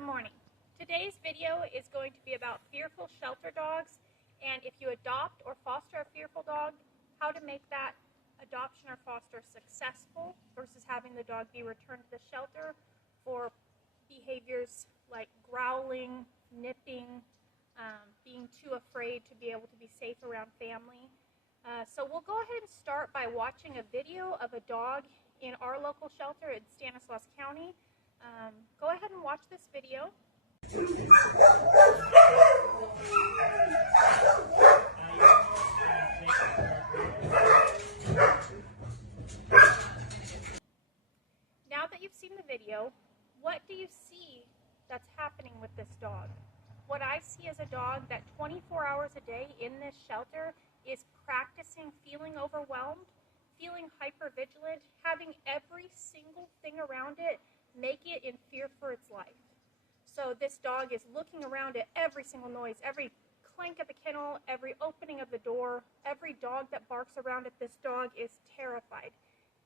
Good morning. Today's video is going to be about fearful shelter dogs, and if you adopt or foster a fearful dog, how to make that adoption or foster successful versus having the dog be returned to the shelter for behaviors like growling, nipping, being too afraid to be able to be safe around family. So we'll go ahead and start by watching a video of a dog in our local shelter in Stanislaus County. Go ahead and watch this video. Now that you've seen the video, what do you see that's happening with this dog? What I see is a dog that 24 hours a day in this shelter is practicing feeling overwhelmed, feeling hypervigilant, having every single thing around it make it in fear for its life. So this dog is looking around at every single noise, every clank of the kennel, every opening of the door, every dog that barks around at this dog is terrified.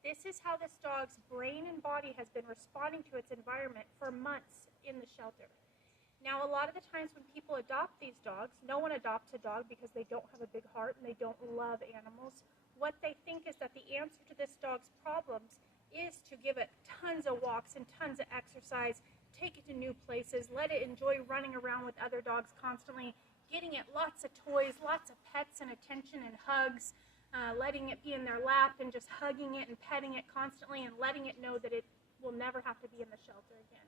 This is how this dog's brain and body has been responding to its environment for months in the shelter. Now, a lot of the times when people adopt these dogs, no one adopts a dog because they don't have a big heart and they don't love animals. What they think is that the answer to this dog's problems is to give it tons of walks and tons of exercise, take it to new places, let it enjoy running around with other dogs constantly, getting it lots of toys, lots of pets and attention and hugs, letting it be in their lap and just hugging it and petting it constantly and letting it know that it will never have to be in the shelter again.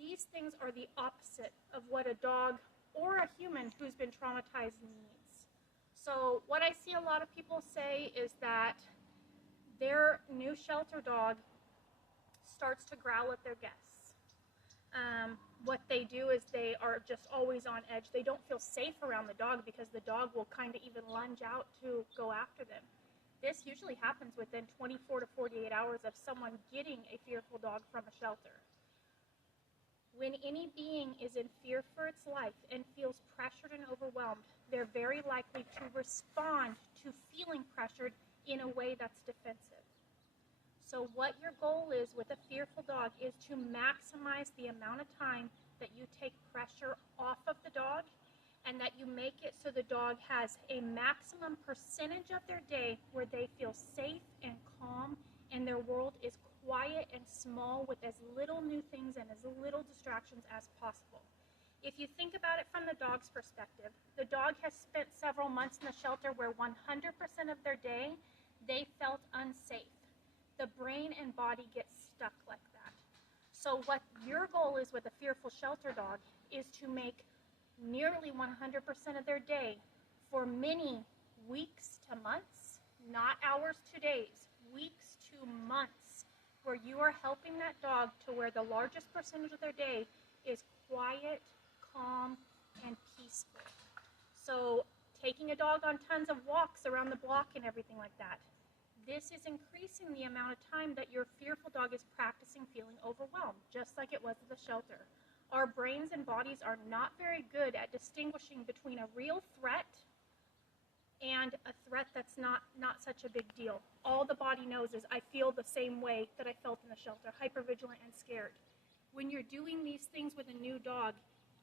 These things are the opposite of what a dog or a human who's been traumatized needs. So what I see a lot of people say is that their new shelter dog starts to growl at their guests. What they do is they are just always on edge. They don't feel safe around the dog because the dog will kind of even lunge out to go after them. This usually happens within 24 to 48 hours of someone getting a fearful dog from a shelter. When any being is in fear for its life and feels pressured and overwhelmed, they're very likely to respond to feeling pressured in a way that's defensive. So what your goal is with a fearful dog is to maximize the amount of time that you take pressure off of the dog and that you make it so the dog has a maximum percentage of their day where they feel safe and calm and their world is quiet and small with as little new things and as little distractions as possible. If you think about it from the dog's perspective, the dog has spent several months in the shelter where 100% of their day they felt unsafe. The brain and body get stuck like that. So what your goal is with a fearful shelter dog is to make nearly 100% of their day for many weeks to months, not hours to days, weeks to months, where you are helping that dog to where the largest percentage of their day is quiet, calm, and peaceful. So taking a dog on tons of walks around the block and everything like that, this is increasing the amount of time that your fearful dog is practicing feeling overwhelmed, just like it was at the shelter. Our brains and bodies are not very good at distinguishing between a real threat and a threat that's not such a big deal. All the body knows is I feel the same way that I felt in the shelter, hypervigilant and scared. When you're doing these things with a new dog,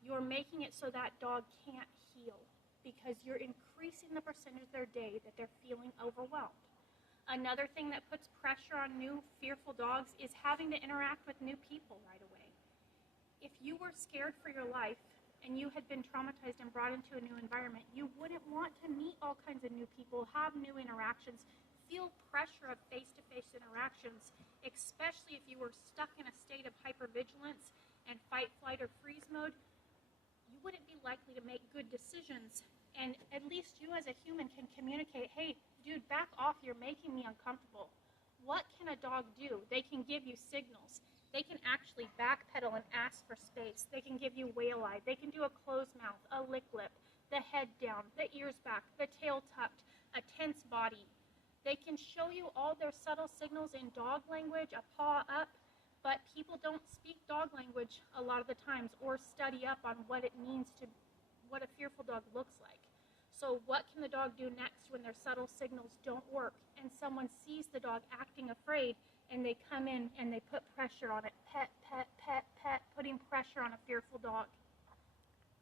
you're making it so that dog can't heal because you're increasing the percentage of their day that they're feeling overwhelmed. Another thing that puts pressure on new fearful dogs is having to interact with new people right away. If you were scared for your life and you had been traumatized and brought into a new environment, you wouldn't want to meet all kinds of new people, have new interactions, feel pressure of face-to-face interactions, especially if you were stuck in a state of hypervigilance and fight, flight, or freeze mode. You wouldn't be likely to make good decisions. And at least you as a human can communicate, hey, dude, back off, you're making me uncomfortable. What can a dog do? They can give you signals. They can actually backpedal and ask for space. They can give you whale eye. They can do a closed mouth, a lick lip, the head down, the ears back, the tail tucked, a tense body. They can show you all their subtle signals in dog language, a paw up, but people don't speak dog language a lot of the times or study up on what it means to what a fearful dog looks like. So what can the dog do next when their subtle signals don't work and someone sees the dog acting afraid and they come in and they put pressure on it, pet, pet, pet, pet, putting pressure on a fearful dog.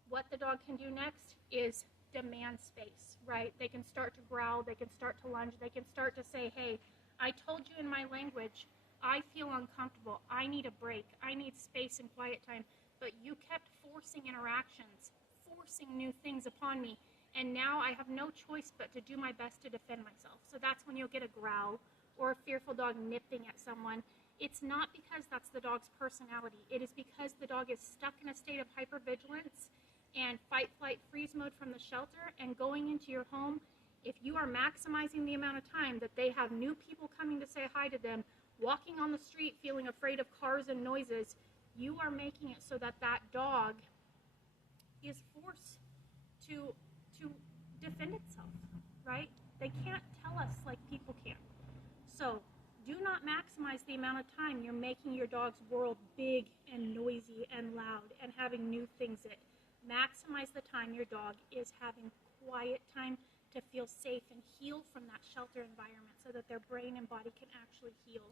What the dog can do next is demand space, right? They can start to growl, they can start to lunge, they can start to say, hey, I told you in my language, I feel uncomfortable, I need a break, I need space and quiet time, but you kept forcing interactions, forcing new things upon me, and now I have no choice but to do my best to defend myself. So that's when you'll get a growl or a fearful dog nipping at someone. It's not because that's the dog's personality. It is because the dog is stuck in a state of hypervigilance and fight, flight, freeze mode from the shelter, and going into your home, if you are maximizing the amount of time that they have new people coming to say hi to them, walking on the street feeling afraid of cars and noises, you are making it so that that dog is forced to defend itself, right? They can't tell us like people can. So do not maximize the amount of time you're making your dog's world big and noisy and loud and having new things in it. Maximize the time your dog is having quiet time to feel safe and heal from that shelter environment so that their brain and body can actually heal.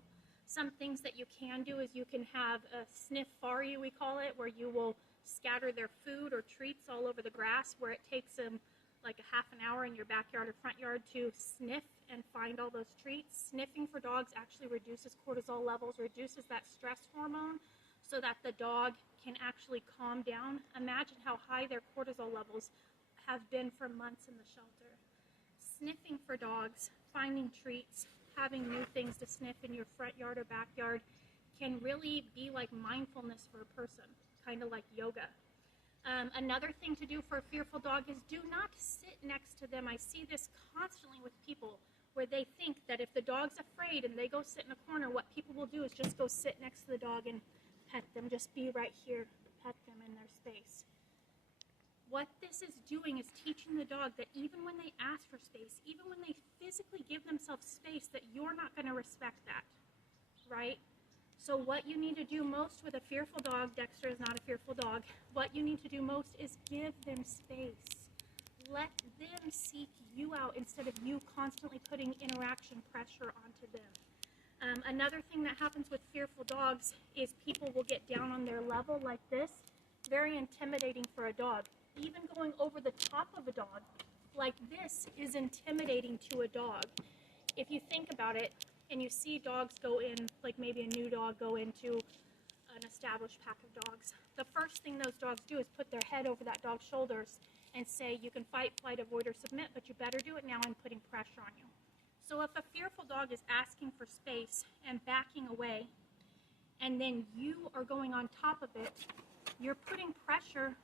Some things that you can do is you can have a sniff fari, we call it, where you will scatter their food or treats all over the grass, where it takes them like a half an hour in your backyard or front yard to sniff and find all those treats. Sniffing for dogs actually reduces cortisol levels, reduces that stress hormone, so that the dog can actually calm down. Imagine how high their cortisol levels have been for months in the shelter. Sniffing for dogs, finding treats, having new things to sniff in your front yard or backyard can really be like mindfulness for a person, kind of like yoga. Another thing to do for a fearful dog is do not sit next to them. I see this constantly with people where they think that if the dog's afraid and they go sit in a corner, what people will do is just go sit next to the dog and pet them, just be right here, pet them in their space. What this is doing is teaching the dog that even when they ask for space, even when they physically give themselves space, that you're not going to respect that, right? So what you need to do most with a fearful dog, Dexter is not a fearful dog, what you need to do most is give them space. Let them seek you out instead of you constantly putting interaction pressure onto them. Another thing that happens with fearful dogs is people will get down on their level like this. Very intimidating for a dog. Even going over the top of a dog like this is intimidating to a dog. If you think about it, and you see dogs go in, like maybe a new dog go into an established pack of dogs, the first thing those dogs do is put their head over that dog's shoulders and say, you can fight, flight, avoid, or submit, but you better do it now. I'm putting pressure on you. So if a fearful dog is asking for space and backing away, and then you are going on top of it, you're putting pressure,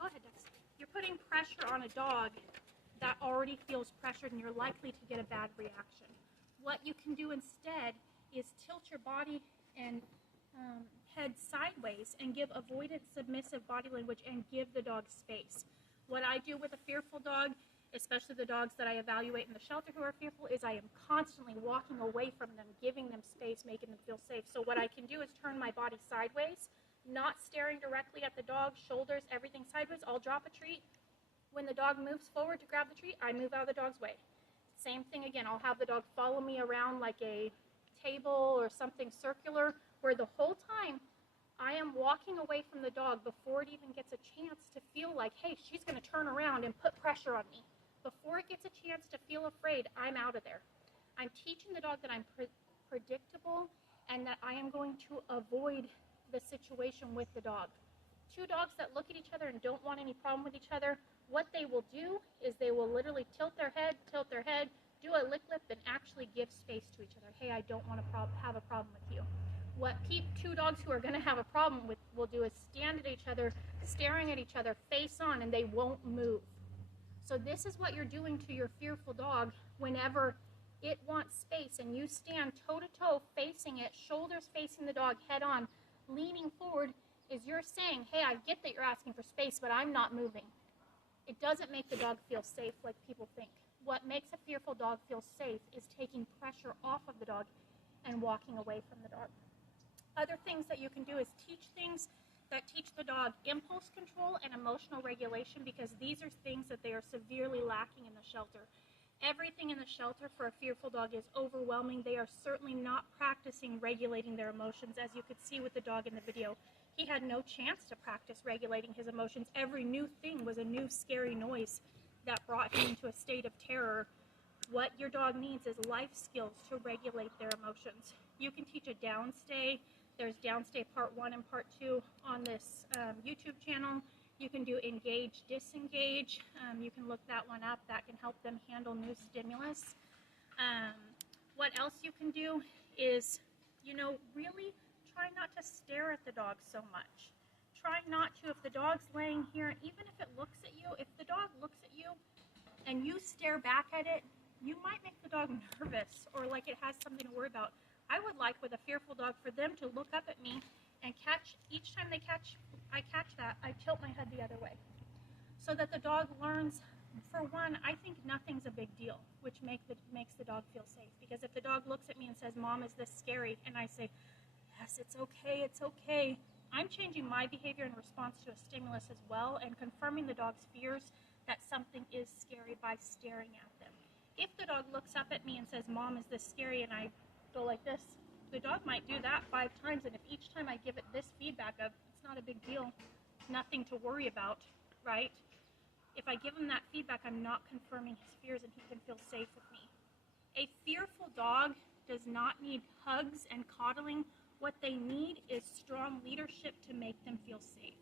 go ahead, Dex. You're putting pressure on a dog that already feels pressured, and you're likely to get a bad reaction. What you can do instead is tilt your body and head sideways and give avoidant, submissive body language and give the dog space. What I do with a fearful dog, especially the dogs that I evaluate in the shelter who are fearful, is I am constantly walking away from them, giving them space, making them feel safe. So what I can do is turn my body sideways, not staring directly at the dog, shoulders, everything sideways. I'll drop a treat. When the dog moves forward to grab the treat, I move out of the dog's way. Same thing again, I'll have the dog follow me around like a table or something circular, where the whole time I am walking away from the dog before it even gets a chance to feel like, hey, she's going to turn around and put pressure on me. Before it gets a chance to feel afraid, I'm out of there. I'm teaching the dog that I'm predictable and that I am going to avoid the situation with the dog. Two dogs that look at each other and don't want any problem with each other, what they will do is they will literally tilt their head, do a lick lip, and actually give space to each other. Hey, I don't want to have a problem with you. What two dogs who are going to have a problem with will do is stand at each other, staring at each other, face on, and they won't move. So this is what you're doing to your fearful dog whenever it wants space and you stand toe-to-toe facing it, shoulders facing the dog, head on, leaning forward, is you're saying, hey, I get that you're asking for space, but I'm not moving. It doesn't make the dog feel safe like people think. What makes a fearful dog feel safe is taking pressure off of the dog and walking away from the dog. Other things that you can do is teach things that teach the dog impulse control and emotional regulation, because these are things that they are severely lacking in the shelter. Everything in the shelter for a fearful dog is overwhelming. They are certainly not practicing regulating their emotions. As you could see with the dog in the video, he had no chance to practice regulating his emotions. Every new thing was a new scary noise that brought him into a state of terror. What your dog needs is life skills to regulate their emotions. You can teach a downstay. There's downstay part 1 and part 2 on this YouTube channel. You can do engage, disengage. You can look that one up. That can help them handle new stimulus. What else you can do is, really try not to stare at the dog so much. Try not to, if the dog's laying here, even if it looks at you, if the dog looks at you and you stare back at it, you might make the dog nervous or like it has something to worry about. I would like with a fearful dog for them to look up at me and catch, each time I catch that, I tilt my head the other way. So that the dog learns, for one, I think nothing's a big deal, which makes the dog feel safe. Because if the dog looks at me and says, "Mom, is this scary?" and I say, "Yes, it's okay, it's okay," I'm changing my behavior in response to a stimulus as well and confirming the dog's fears that something is scary by staring at them. If the dog looks up at me and says, "Mom, is this scary?" and I go like this, the dog might do that 5 times, and if each time I give it this feedback of, "It's not a big deal, nothing to worry about," right? If I give him that feedback, I'm not confirming his fears and he can feel safe with me. A fearful dog does not need hugs and coddling. What they need is strong leadership to make them feel safe.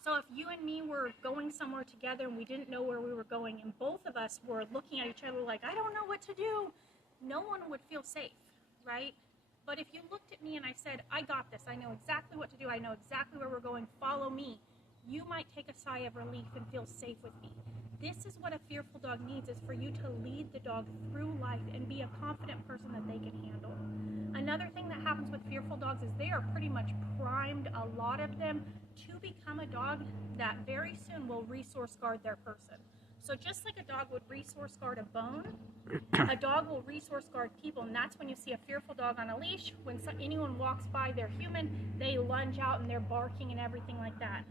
So if you and me were going somewhere together and we didn't know where we were going and both of us were looking at each other like, "I don't know what to do," no one would feel safe, right? But if you looked at me and I said, "I got this, I know exactly what to do, I know exactly where we're going, follow me," you might take a sigh of relief and feel safe with me. This is what a fearful dog needs, is for you to lead the dog through life and be a confident person that they can handle. Another thing that happens with fearful dogs is they are pretty much primed, a lot of them, to become a dog that very soon will resource guard their person. So just like a dog would resource guard a bone, a dog will resource guard people, and that's when you see a fearful dog on a leash. When anyone walks by, they're human, they lunge out and they're barking and everything like that.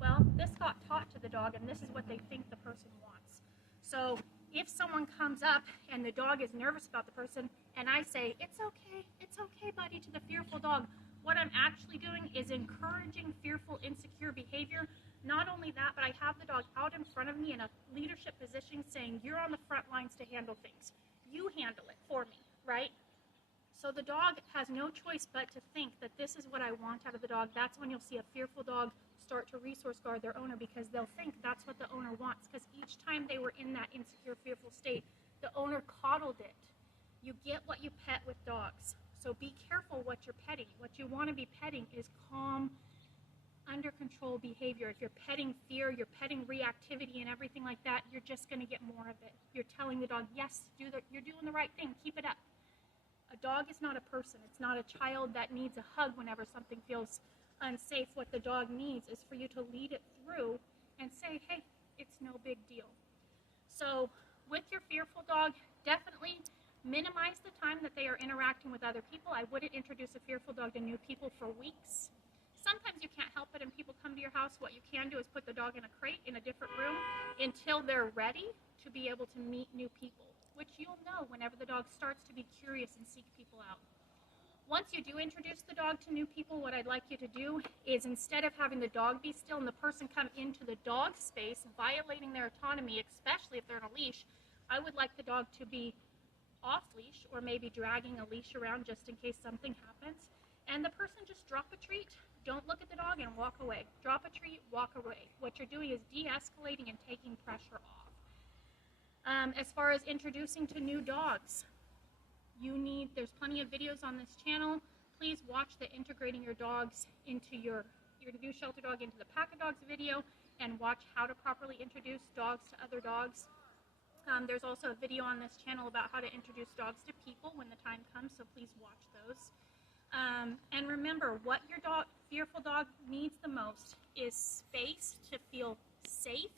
Well, this got taught to the dog, and this is what they think the person wants. So if someone comes up and the dog is nervous about the person, and I say, it's okay, buddy," to the fearful dog, what I'm actually doing is encouraging fearful, insecure behavior. Not only that, but I have the dog out in front of me in a leadership position saying, "You're on the front lines to handle things. You handle it for me," right? So the dog has no choice but to think that this is what I want out of the dog. That's when you'll see a fearful dog start to resource guard their owner, because they'll think that's what the owner wants, because each time they were in that insecure, fearful state, the owner coddled it. You get what you pet with dogs. So be careful what you're petting. What you want to be petting is calm, under control behavior. If you're petting fear, you're petting reactivity and everything like that, you're just going to get more of it. You're telling the dog, "Yes, you're doing the right thing, keep it up." A dog is not a person. It's not a child that needs a hug whenever something feels unsafe. What the dog needs is for you to lead it through and say, "Hey, it's no big deal." So with your fearful dog, definitely minimize the time that they are interacting with other people. I wouldn't introduce a fearful dog to new people for weeks. Sometimes you can't help it and people come to your house. What you can do is put the dog in a crate in a different room until they're ready to be able to meet new people, which you'll know whenever the dog starts to be curious and seek people out. Once you do introduce the dog to new people, what I'd like you to do is, instead of having the dog be still and the person come into the dog space, violating their autonomy, especially if they're on a leash, I would like the dog to be off leash or maybe dragging a leash around just in case something happens. And the person just drop a treat, don't look at the dog, and walk away. Drop a treat, walk away. What you're doing is de-escalating and taking pressure off. As far as introducing to new dogs, there's plenty of videos on this channel. Please watch the integrating your dogs into your new shelter dog into the pack of dogs video, and watch how to properly introduce dogs to other dogs. There's also a video on this channel about how to introduce dogs to people when the time comes, so please watch those. And remember, what your fearful dog needs the most is space to feel safe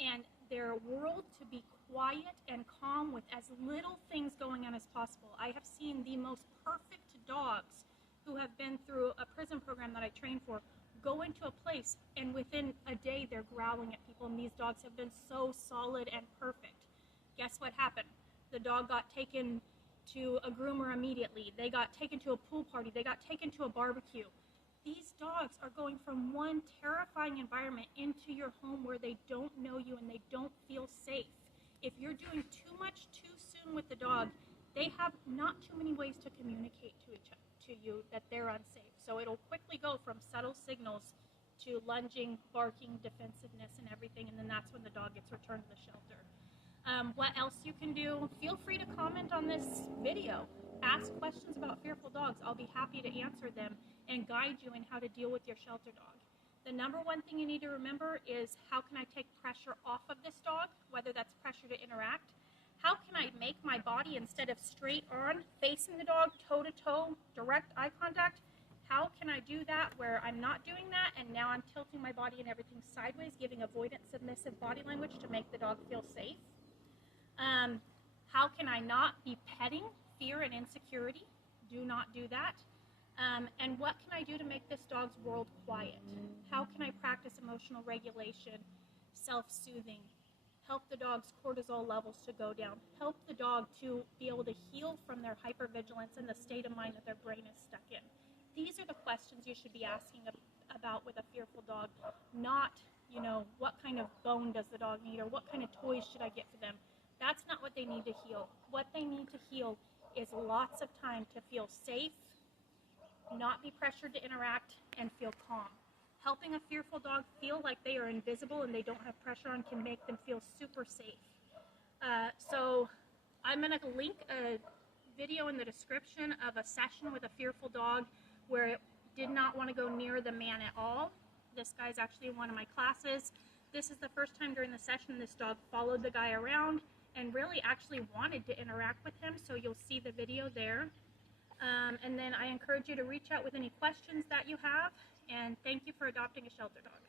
and their world to be quiet and calm with as little things going on as possible. I have seen the most perfect dogs who have been through a prison program that I trained for go into a place and within a day they're growling at people, and these dogs have been so solid and perfect. Guess what happened? The dog got taken to a groomer immediately. They got taken to a pool party. They got taken to a barbecue. These dogs are going from one terrifying environment into your home where they don't know you and they don't feel safe. If you're doing too much too soon with the dog, they have not too many ways to communicate to you that they're unsafe. So it'll quickly go from subtle signals to lunging, barking, defensiveness, and everything, and then that's when the dog gets returned to the shelter. What else you can do? Feel free to comment on this video. Ask questions about fearful dogs. I'll be happy to answer them and guide you in how to deal with your shelter dog. The number one thing you need to remember is, how can I take pressure off of this dog, whether that's pressure to interact. How can I make my body, instead of straight on, facing the dog, toe to toe, direct eye contact, how can I do that where I'm not doing that and now I'm tilting my body and everything sideways, giving avoidant, submissive body language to make the dog feel safe? How can I not be petting fear and insecurity? Do not do that. And what can I do to make this dog's world quiet? How can I practice emotional regulation, self-soothing, help the dog's cortisol levels to go down, help the dog to be able to heal from their hypervigilance and the state of mind that their brain is stuck in? These are the questions you should be asking about with a fearful dog, not, what kind of bone does the dog need or what kind of toys should I get for them. That's not what they need to heal. What they need to heal is lots of time to feel safe, not be pressured to interact, and feel calm. Helping a fearful dog feel like they are invisible and they don't have pressure on can make them feel super safe. So I'm going to link a video in the description of a session with a fearful dog where it did not want to go near the man at all. This guy's actually in one of my classes. This is the first time during the session this dog followed the guy around and really actually wanted to interact with him, so you'll see the video there. And then I encourage you to reach out with any questions that you have, and thank you for adopting a shelter dog.